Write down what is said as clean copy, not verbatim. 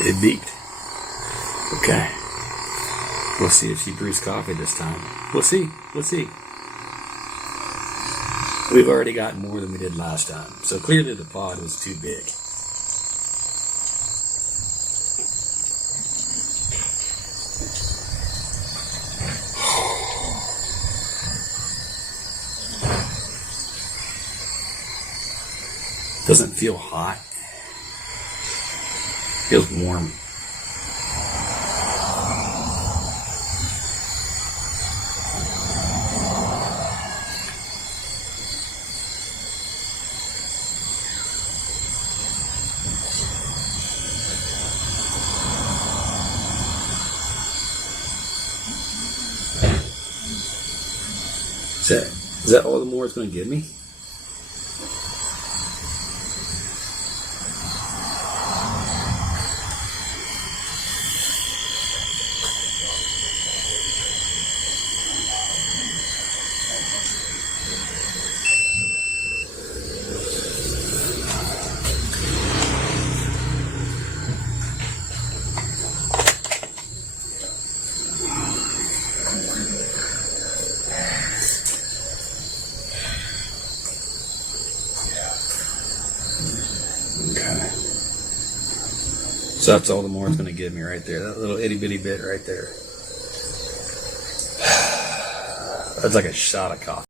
It beeped. Okay. We'll see if she brews coffee this time. We'll see. We'll see. We've already got more than we did last time. So clearly the pod was too big. Doesn't feel hot. Feels warm. Is that all the more it's going to give me? Okay. So that's all the more it's going to give me right there. That little itty bitty bit right there. That's like a shot of coffee.